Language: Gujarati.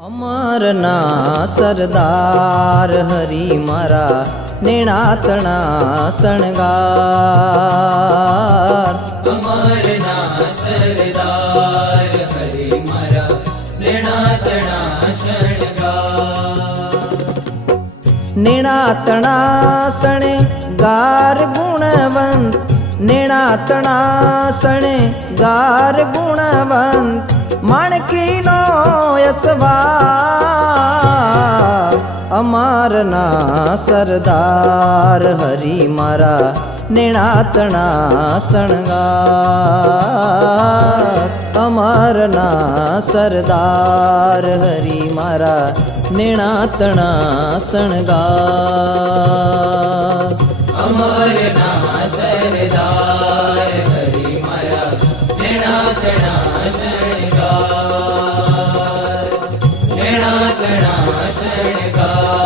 અમરના સરદાર હરી મારા નેણાતણા શણગાર। અમરના સરદાર હરી મારા નેણાતણા શણગાર। નેણાતણા શણગાર ગુણવંત, નેણાતણા શણગાર ગુણવંત, માણકીનો યશવાર। અમારના સરદાર હરી મારા નેણાતણા શણગાર। અમારના સરદાર હરી મારા નેણાતણા શણગાર। અમરના સરદાર હરી મારા નેણાતણા શણગાર। નેણાતણા શણગાર।